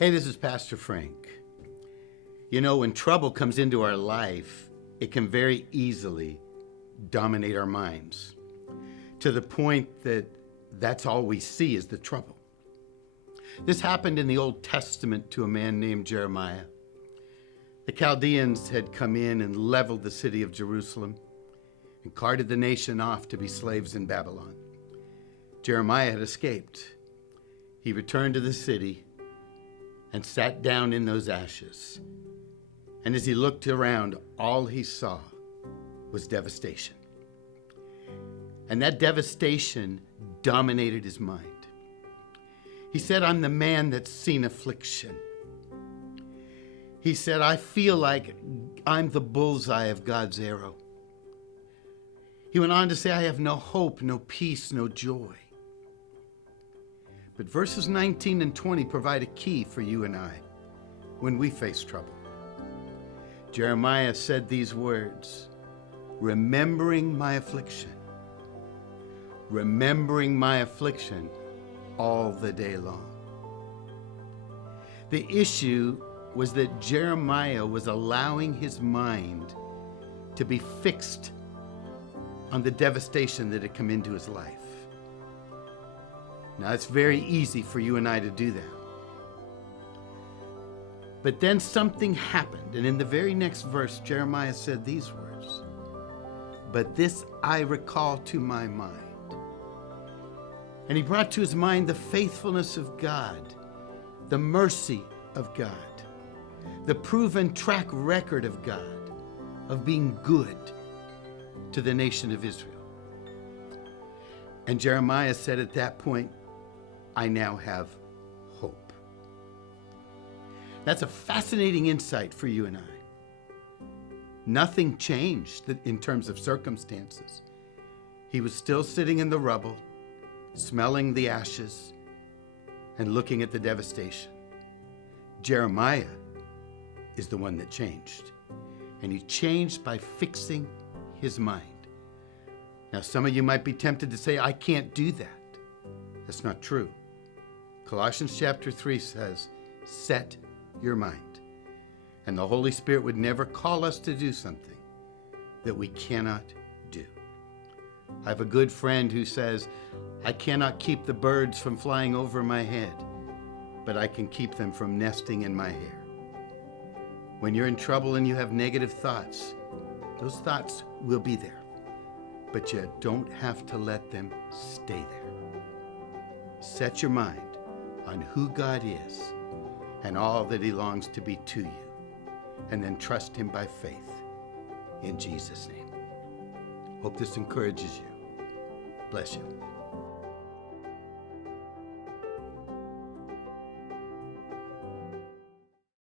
Hey, this is Pastor Frank. You know, when trouble comes into our life, it can very easily dominate our minds to the point that that's all we see is the trouble. This happened in the Old Testament to a man named Jeremiah. The Chaldeans had come in and leveled the city of Jerusalem and carted the nation off to be slaves in Babylon. Jeremiah had escaped. He returned to the city and sat down in those ashes. And as he looked around, all he saw was devastation. And that devastation dominated his mind. He said, "I'm the man that's seen affliction." He said, "I feel like I'm the bullseye of God's arrow." He went on to say, "I have no hope, no peace, no joy." But verses 19 and 20 provide a key for you and I when we face trouble. Jeremiah said these words, remembering my affliction all the day long. The issue was that Jeremiah was allowing his mind to be fixed on the devastation that had come into his life. Now, it's very easy for you and I to do that. But then something happened, and in the very next verse, Jeremiah said these words, "But this I recall to my mind." And he brought to his mind the faithfulness of God, the mercy of God, the proven track record of God of being good to the nation of Israel. And Jeremiah said at that point, "I now have hope." That's a fascinating insight for you and I. Nothing changed in terms of circumstances. He was still sitting in the rubble, smelling the ashes, and looking at the devastation. Jeremiah is the one that changed. And he changed by fixing his mind. Now, some of you might be tempted to say, "I can't do that." That's not true. Colossians chapter 3 says, set your mind. And the Holy Spirit would never call us to do something that we cannot do. I have a good friend who says, "I cannot keep the birds from flying over my head, but I can keep them from nesting in my hair." When you're in trouble and you have negative thoughts, those thoughts will be there, but you don't have to let them stay there. Set your mind on who God is and all that he longs to be to you, and then trust him by faith in Jesus' name. Hope this encourages you. Bless you.